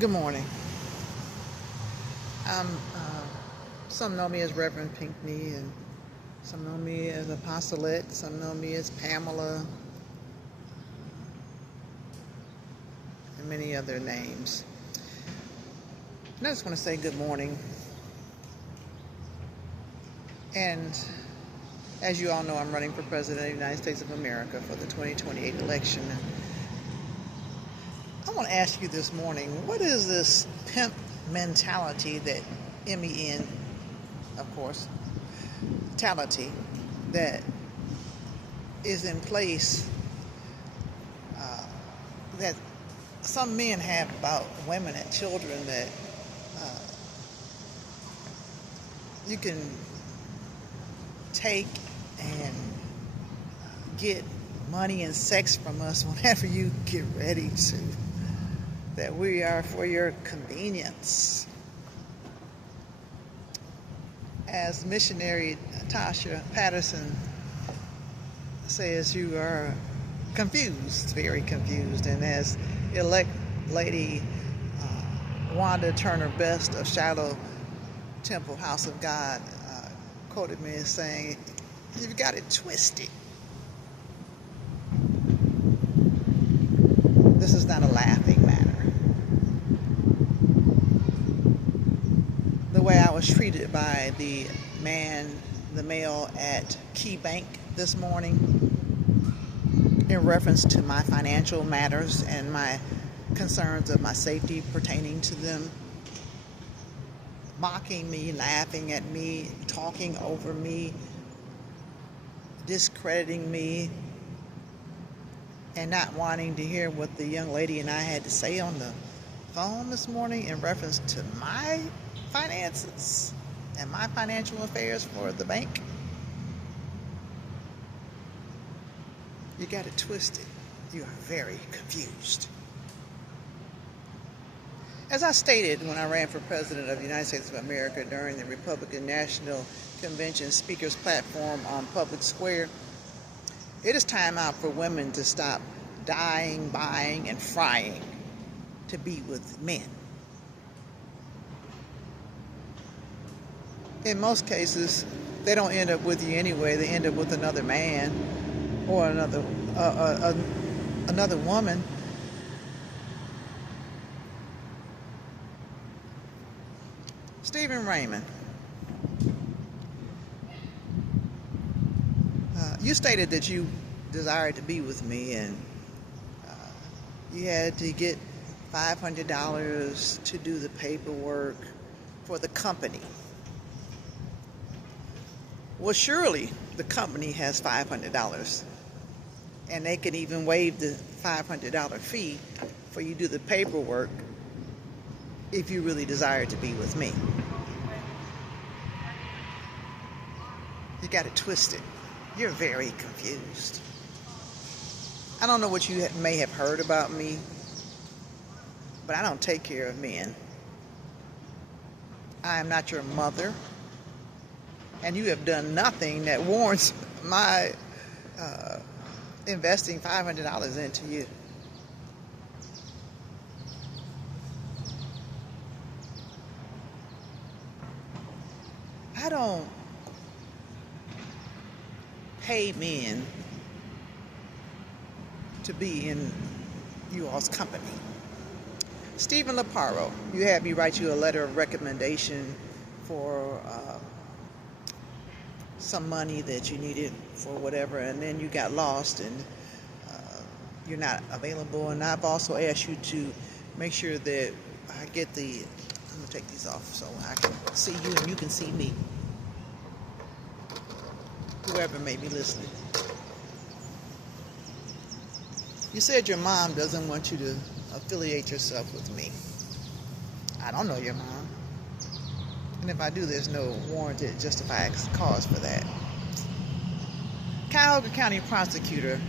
Good morning. I'm, some know me as Reverend Pinkney, and some know me as Apostolette, some know me as Pamela, and many other names. And I just want to say good morning. And as you all know, I'm running for President of the United States of America for the 2028 election. And I want to ask you this morning, what is this pimp mentality that MEN, of course, mentality that is in place that some men have about women and children that uh, you can take and get money and sex from us whenever you get ready to. That we are for your convenience. As missionary Tasha Patterson says, you are confused, very confused. And as elect lady Wanda Turner Best of Shiloh Temple House of God quoted me as saying, you've got it twisted. This is not a laughing matter. The way I was treated by the male at Key Bank this morning in reference to my financial matters and my concerns of my safety pertaining to them, mocking me, laughing at me, talking over me, discrediting me, and not wanting to hear what the young lady and I had to say on the phone this morning in reference to my finances and my financial affairs for the bank. You got it twisted. You are very confused. As I stated when I ran for President of the United States of America during the Republican National Convention Speakers Platform on Public Square, it is time out for women to stop dying, buying, and frying to be with men. In most cases, they don't end up with you anyway. They end up with another man or another woman. Stephen Raymond, you stated that you desired to be with me, and you had to get $500 to do the paperwork for the company. Well, surely the company has $500, and they can even waive the $500 fee for you to do the paperwork if you really desire to be with me. You got it twisted. You're very confused. I don't know what you may have heard about me, but I don't take care of men. I am not your mother, and you have done nothing that warrants my investing $500 into you. I don't pay men to be in you all's company. Stephen Laparo, you had me write you a letter of recommendation for some money that you needed for whatever, and then you got lost and you're not available. And I've also asked you to make sure that I get I'm gonna take these off so I can see you and you can see me, whoever may be listening. You said your mom doesn't want you to affiliate yourself with me. I don't know your mom. And if I do, there's no warranted justified cause for that. Cuyahoga County Prosecutor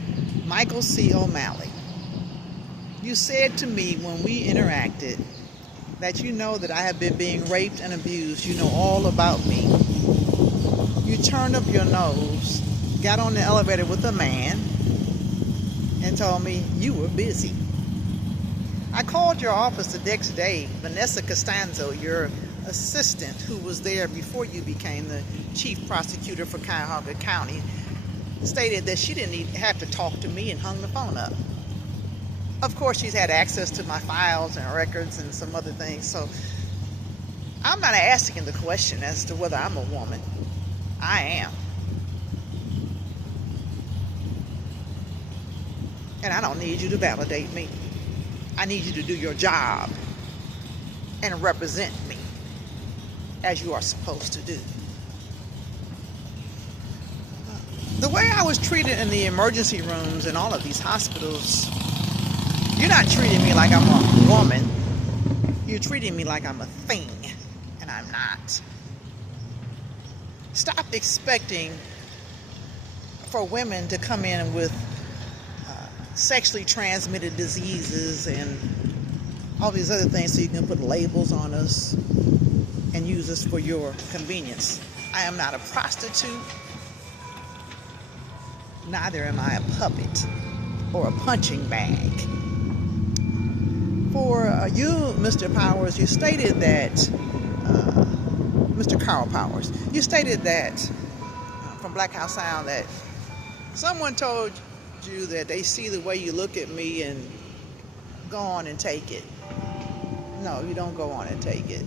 Michael C. O'Malley, you said to me when we interacted that you know that I have been being raped and abused. You know all about me. You turned up your nose, got on the elevator with a man, and told me you were busy. I called your office the next day. Vanessa Costanzo, your assistant who was there before you became the chief prosecutor for Cuyahoga County, stated that she didn't have to talk to me and hung the phone up. Of course, she's had access to my files and records and some other things, so I'm not asking the question as to whether I'm a woman. I am. And I don't need you to validate me. I need you to do your job and represent me as you are supposed to do. The way I was treated in the emergency rooms in all of these hospitals, you're not treating me like I'm a woman. You're treating me like I'm a thing, and I'm not. Stop expecting for women to come in with sexually transmitted diseases and all these other things so you can put labels on us and use us for your convenience. I am not a prostitute. Neither am I a puppet or a punching bag. For you, Mr. Powers, you stated that, Mr. Carl Powers, you stated that from Black House Sound that someone told you that they see the way you look at me and go on and take it. No, you don't go on and take it.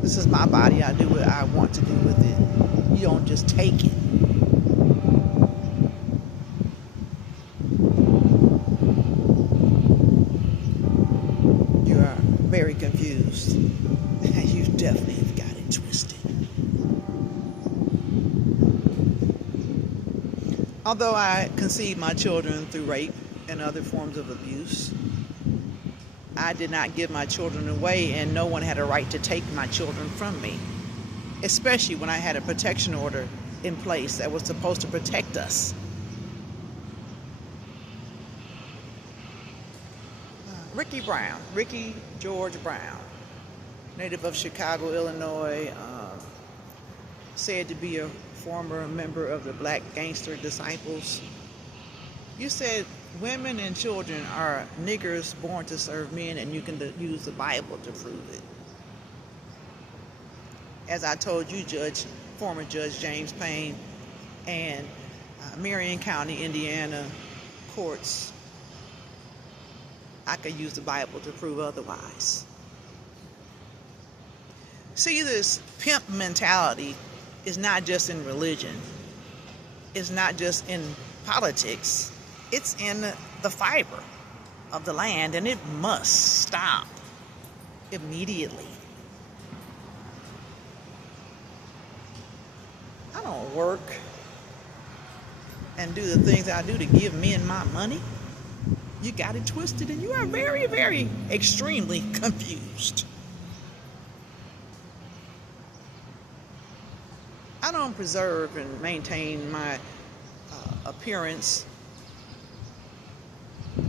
This is my body. I do what I want to do with it. You don't just take it. You are very confused. You definitely have got it twisted. Although I conceived my children through rape and other forms of abuse, I did not give my children away, and no one had a right to take my children from me, especially when I had a protection order in place that was supposed to protect us. Ricky George Brown, native of Chicago, Illinois, said to be a former member of the Black Gangster Disciples. You said women and children are niggers born to serve men, and you can use the Bible to prove it. As I told you, former Judge James Payne, and Marion County, Indiana courts, I could use the Bible to prove otherwise. See, this pimp mentality is not just in religion. It's not just in politics. It's in the fiber of the land, and it must stop immediately. I don't work and do the things I do to give men my money. You got it twisted, and you are very, very extremely confused. I don't preserve and maintain my appearance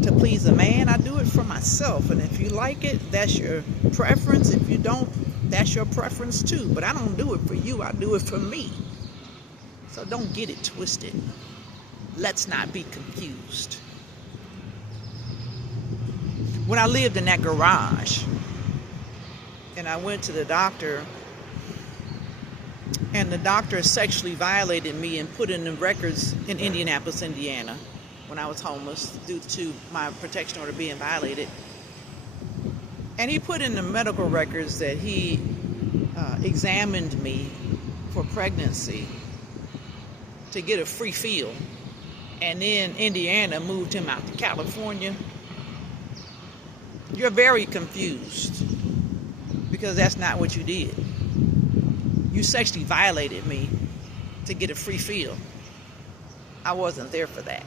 to please a man. I do it for myself, and if you like it, that's your preference. If you don't, that's your preference too. But I don't do it for you, I do it for me. So don't get it twisted. Let's not be confused. When I lived in that garage and I went to the doctor, and the doctor sexually violated me and put in the records in Indianapolis, Indiana, when I was homeless due to my protection order being violated. And he put in the medical records that he examined me for pregnancy to get a free feel. And then Indiana moved him out to California. You're very confused because that's not what you did. You sexually violated me to get a free feel. I wasn't there for that.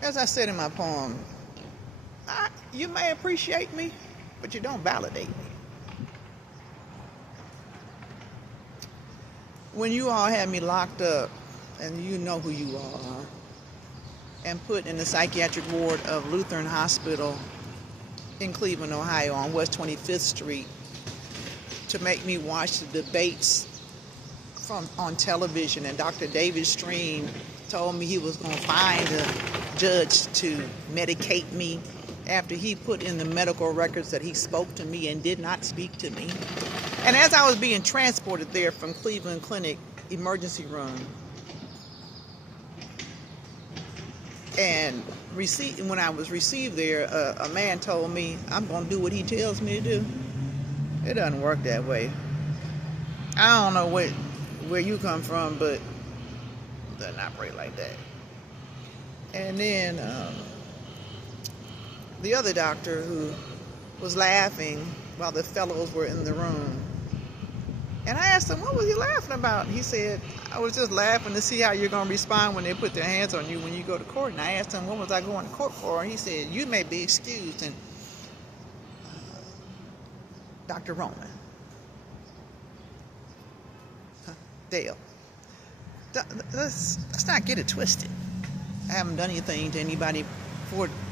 As I said in my poem, you may appreciate me, but you don't validate me. When you all had me locked up, and you know who you all are, and put in the psychiatric ward of Lutheran Hospital in Cleveland, Ohio, on West 25th Street, to make me watch the debates from on television, and Dr. David Stream told me he was going to find a judge to medicate me after he put in the medical records that he spoke to me and did not speak to me. And as I was being transported there from Cleveland Clinic emergency room, and when I was received there, a man told me, I'm going to do what he tells me to do. It doesn't work that way. I don't know where you come from, but it doesn't operate like that. And then the other doctor, who was laughing while the fellows were in the room, and I asked him, what was he laughing about? He said, I was just laughing to see how you're going to respond when they put their hands on you when you go to court. And I asked him, what was I going to court for? And he said, you may be excused. And Dr. Roman, Dale, let's not get it twisted. I haven't done anything to anybody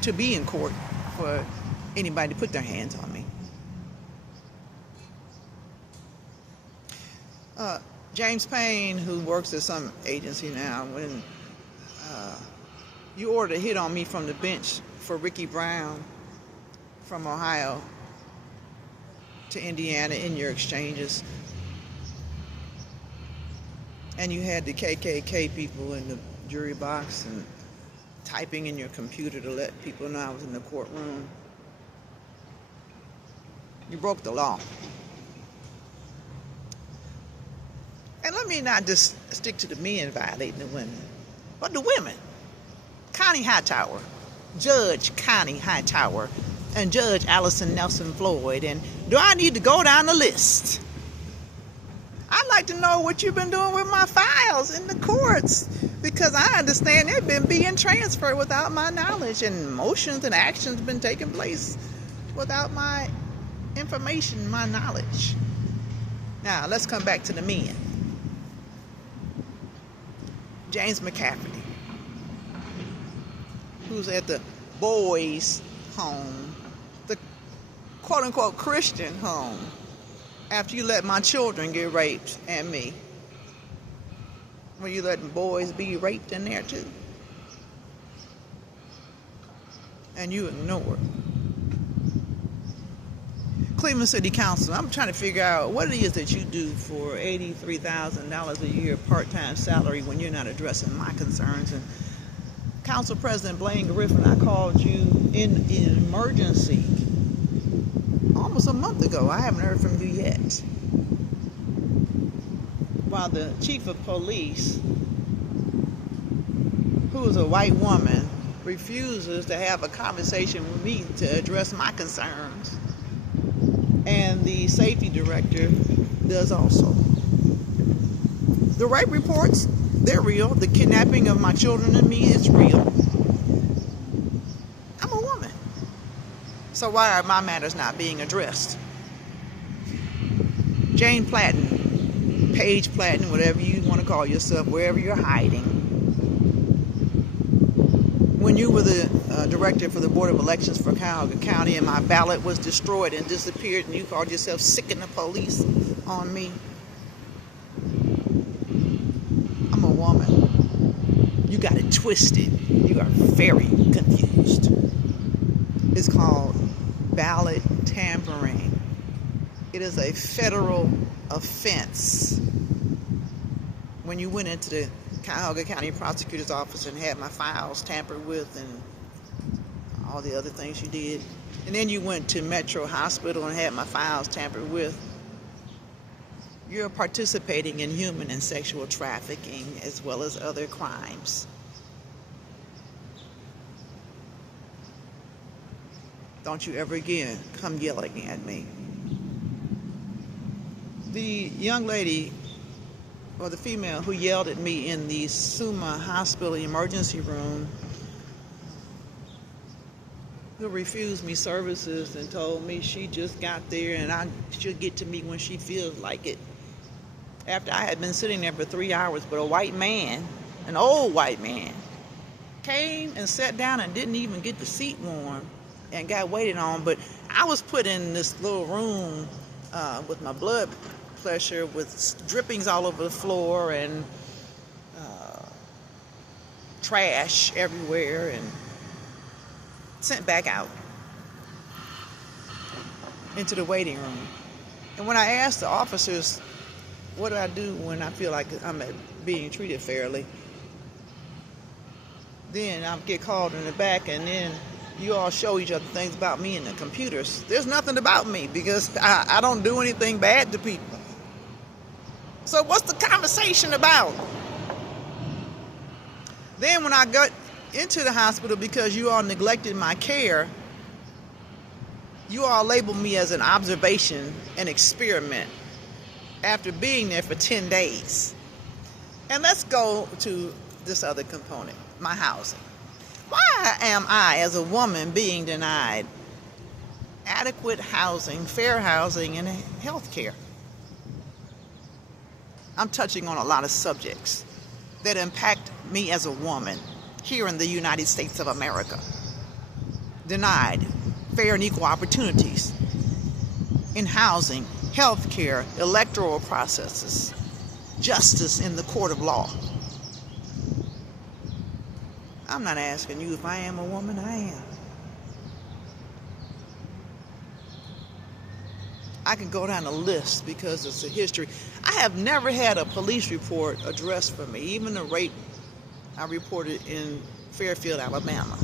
to be in court for anybody to put their hands on me. James Payne, who works at some agency now, when you ordered a hit on me from the bench for Ricky Brown from Ohio to Indiana in your exchanges, and you had the KKK people in the jury box and typing in your computer to let people know I was in the courtroom, you broke the law. And let me not just stick to the men violating the women, but the women. Connie Hightower, Judge Connie Hightower, and Judge Allison Nelson Floyd. And do I need to go down the list? I'd like to know what you've been doing with my files in the courts, because I understand they've been being transferred without my knowledge, and motions and actions been taking place without my information, my knowledge. Now, let's come back to the men. James McCafferty, who's at the boys' home, the quote-unquote Christian home, after you let my children get raped and me. Were you letting boys be raped in there too? And you ignored. Cleveland City Council, I'm trying to figure out what it is that you do for $83,000 a year part-time salary when you're not addressing my concerns. And Council President Blaine Griffin, I called you in emergency almost a month ago. I haven't heard from you yet. While the chief of police, who is a white woman, refuses to have a conversation with me to address my concerns. And the safety director does also. The rape reports, they're real. The kidnapping of my children and me is real. I'm a woman. So why are my matters not being addressed? Jane Platten, Paige Platten, whatever you want to call yourself, wherever you're hiding. When you were the director for the Board of Elections for Cuyahoga County and my ballot was destroyed and disappeared, and you called yourself sicking the police on me. I'm a woman. You got it twisted. You are very confused. It's called ballot tampering. It is a federal offense. When you went into the Cuyahoga County Prosecutor's Office and had my files tampered with and all the other things you did. And then you went to Metro Hospital and had my files tampered with. You're participating in human and sexual trafficking as well as other crimes. Don't you ever again come yelling at me. The young lady, or the female who yelled at me in the Summa Hospital emergency room, who refused me services and told me she just got there and she'll get to me when she feels like it. After I had been sitting there for 3 hours, but a white man, an old white man, came and sat down and didn't even get the seat warm and got waited on. But I was put in this little room with my blood pressure with drippings all over the floor and trash everywhere, and sent back out into the waiting room. And when I asked the officers, what do I do when I feel like I'm being treated fairly? Then I get called in the back, and then you all show each other things about me in the computers. There's nothing about me because I don't do anything bad to people. So what's the conversation about? Then when I got into the hospital, because you all neglected my care, you all labeled me as an observation, an experiment, after being there for 10 days. And let's go to this other component, my housing. Why am I, as a woman, being denied adequate housing, fair housing, and health care? I'm touching on a lot of subjects that impact me as a woman here in the United States of America. Denied fair and equal opportunities in housing, health care, electoral processes, justice in the court of law. I'm not asking you if I am a woman. I am. I can go down a list because it's a history. I have never had a police report addressed for me, even the rape I reported in Fairfield, Alabama.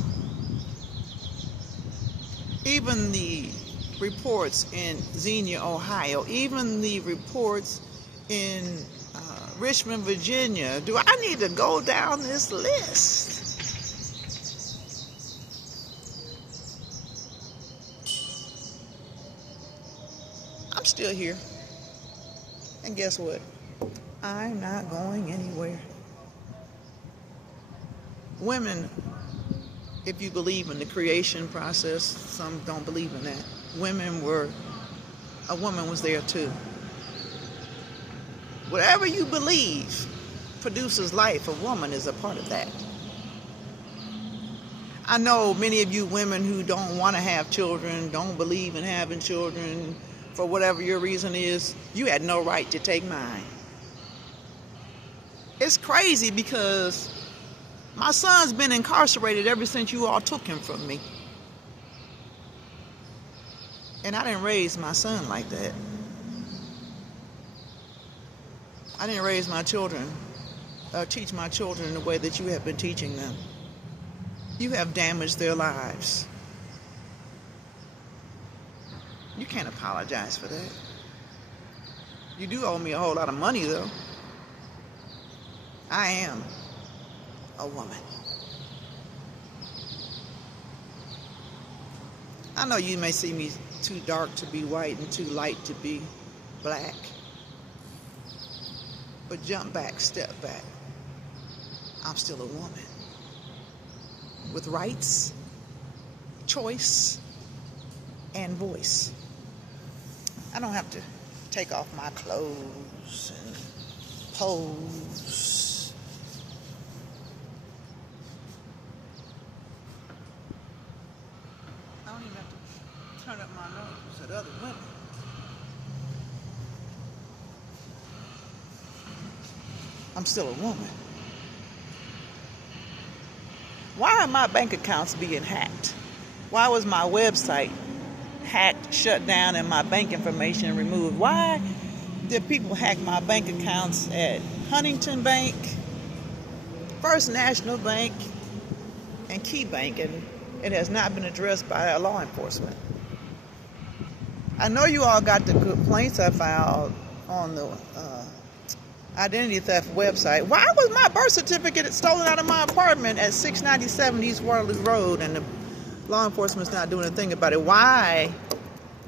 Even the reports in Xenia, Ohio, even the reports in Richmond, Virginia. Do I need to go down this list? I'm still here. And guess what? I'm not going anywhere. Women, if you believe in the creation process, some don't believe in that. A woman was there too. Whatever you believe produces life, a woman is a part of that. I know many of you women who don't want to have children, don't believe in having children, for whatever your reason is, you had no right to take mine. It's crazy because my son's been incarcerated ever since you all took him from me. And I didn't raise my son like that. I didn't raise my children, teach my children in the way that you have been teaching them. You have damaged their lives. You can't apologize for that. You do owe me a whole lot of money, though. I am a woman. I know you may see me too dark to be white and too light to be black. But jump back, step back. I'm still a woman with rights, choice, and voice. I don't have to take off my clothes and pose. I don't even have to turn up my nose at other women. I'm still a woman. Why are my bank accounts being hacked? Why was my website hacked, shut down, and my bank information removed? Why did people hack my bank accounts at Huntington Bank, First National Bank, and Key Bank, and it has not been addressed by law enforcement? I know you all got the complaints I filed on the identity theft website. Why was my birth certificate stolen out of my apartment at 697 East Waterloo Road and the law enforcement's not doing a thing about it? Why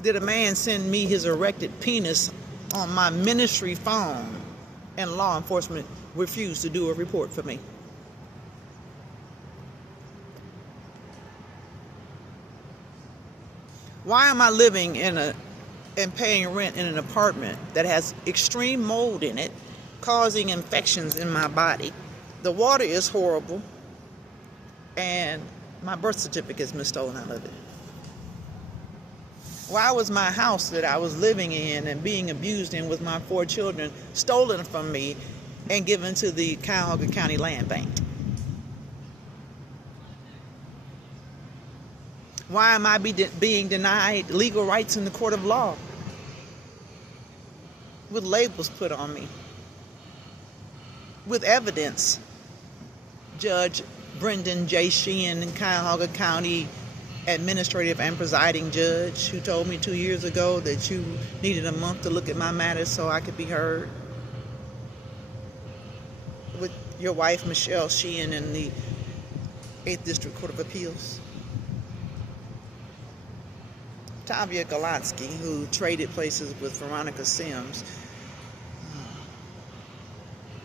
did a man send me his erected penis on my ministry phone and law enforcement refused to do a report for me? Why am I living and paying rent in an apartment that has extreme mold in it, causing infections in my body? The water is horrible, and my birth certificate has been stolen out of it. Why was my house that I was living in and being abused in with my 4 children stolen from me and given to the Cuyahoga County Land Bank? Why am I being denied legal rights in the court of law with labels put on me, with evidence? Judge Brendan J. Sheehan, Cuyahoga County administrative and presiding judge, who told me 2 years ago that you needed a month to look at my matters so I could be heard. With your wife, Michelle Sheehan, in the 8th District Court of Appeals. Tavia Galansky, who traded places with Veronica Sims.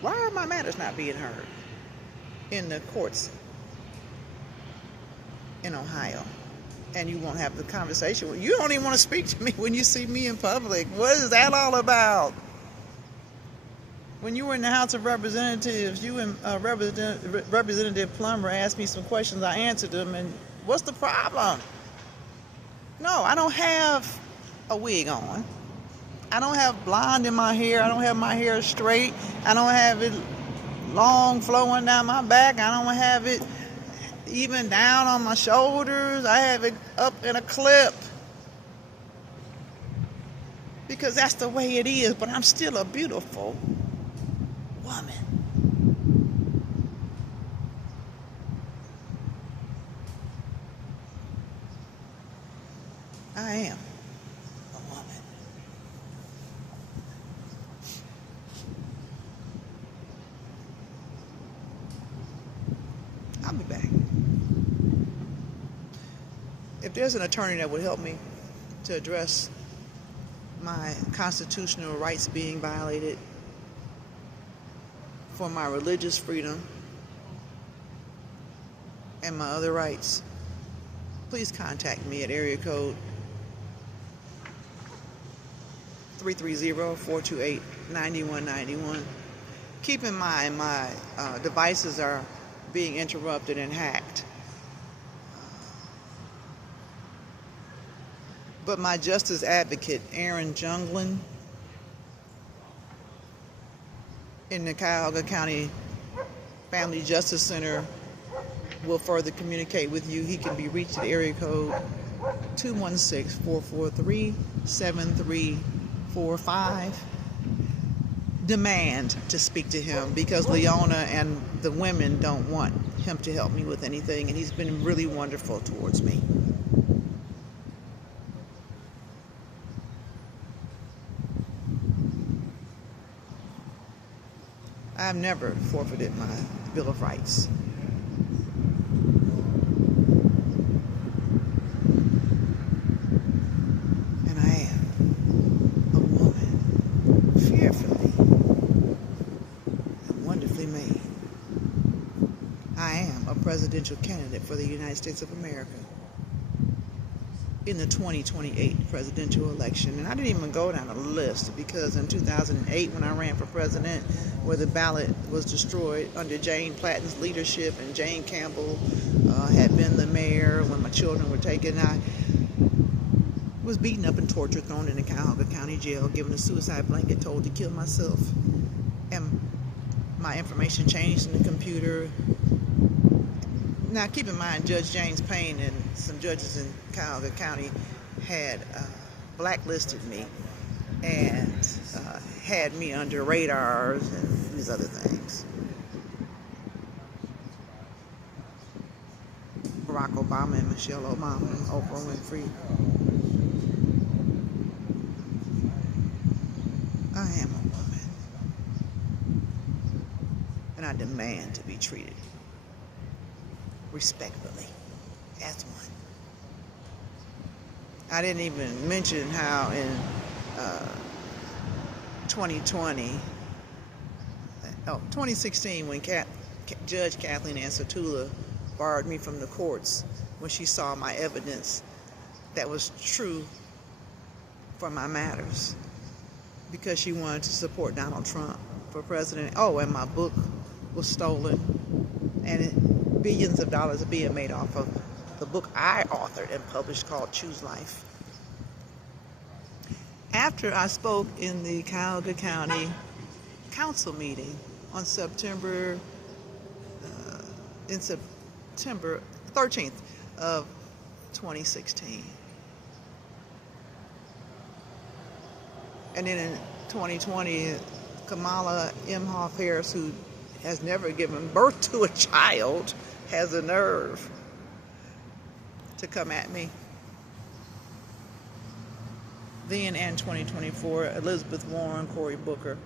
Why are my matters not being heard in the courts in Ohio? And you won't have the conversation. You don't even want to speak to me when you see me in public. What is that all about? When you were in the House of Representatives, you and Representative Plummer asked me some questions. I answered them, and what's the problem? No, I don't have a wig on. I don't have blonde in my hair. I don't have my hair straight. I don't have it long flowing down my back. I don't have it even down on my shoulders. I have it up in a clip because that's the way it is, but I'm still a beautiful woman. I am a woman. I'll be back. If there's an attorney that would help me to address my constitutional rights being violated, for my religious freedom and my other rights, please contact me at area code 330-428-9191. Keep in mind my devices are being interrupted and hacked. But my justice advocate, Aaron Junglin, in the Cuyahoga County Family Justice Center, will further communicate with you. He can be reached at area code 216-443-7345. Demand to speak to him because Leona and the women don't want him to help me with anything, and he's been really wonderful towards me. I've never forfeited my Bill of Rights. And I am a woman, fearfully and wonderfully made. I am a presidential candidate for the United States of America in the 2028 presidential election. And I didn't even go down a list because in 2008, when I ran for president, where the ballot was destroyed under Jane Platten's leadership, and Jane Campbell had been the mayor when my children were taken, I was beaten up and tortured, thrown in the Cuyahoga County Jail, given a suicide blanket, told to kill myself. And my information changed in the computer. Now, keep in mind, Judge James Payne and some judges in Cuyahoga County had blacklisted me and had me under radars and these other things. Barack Obama and Michelle Obama and Oprah Winfrey. I am a woman, and I demand to be treated respectfully as one. I didn't even mention how in 2016, when Judge Kathleen Ansatula barred me from the courts when she saw my evidence that was true for my matters, because she wanted to support Donald Trump for president. Oh, and my book was stolen, and billions of dollars are being made off of the book I authored and published called Choose Life. After I spoke in the Cuyahoga County Council meeting on in September 13th of 2016. And then in 2020, Kamala Imhoff Harris, who has never given birth to a child, has the nerve to come at me. Then in 2024, Elizabeth Warren, Cory Booker.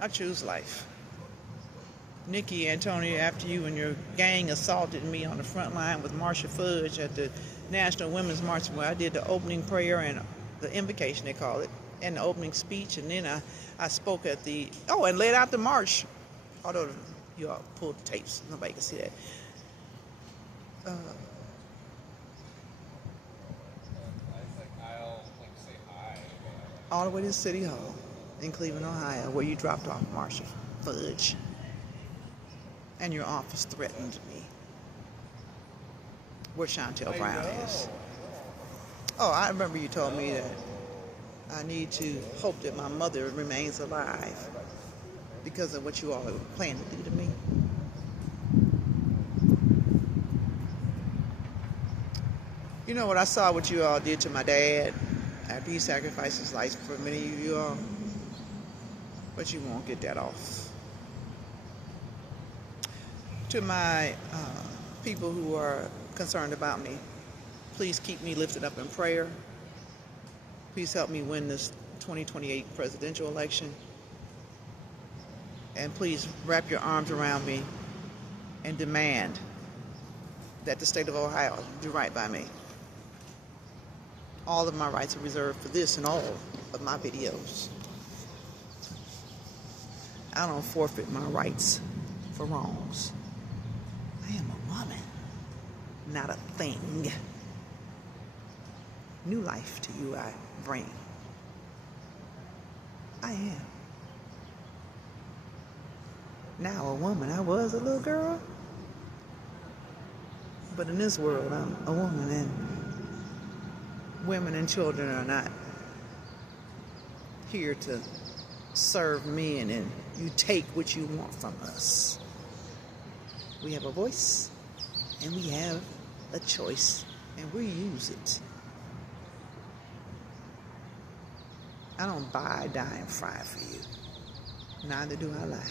I choose life. Nikki Antonia, after you and your gang assaulted me on the front line with Marsha Fudge at the National Women's March, where I did the opening prayer and the invocation, they call it, and the opening speech, and then I spoke at the, and laid out the march, although you all pulled the tapes, nobody can see that. All the way to City Hall in Cleveland, Ohio, where you dropped off Marsha Fudge. And your office threatened me. Where Chantel Brown is. Oh, I remember you told me that I need to hope that my mother remains alive because of what you all are planning to do to me. You know what I saw what you all did to my dad after he sacrificed his life for many of you all, but you won't get that off. To my people who are concerned about me, please keep me lifted up in prayer. Please help me win this 2028 presidential election. And please wrap your arms around me and demand that the state of Ohio do right by me. All of my rights are reserved for this and all of my videos. I don't forfeit my rights for wrongs. I am a woman, not a thing. New life to you I bring. I am. Now a woman. I was a little girl. But in this world, I'm a woman, and women and children are not here to serve men and you take what you want from us. We have a voice, and we have a choice, and we use it. I don't buy, die, and fry for you. Neither do I lie.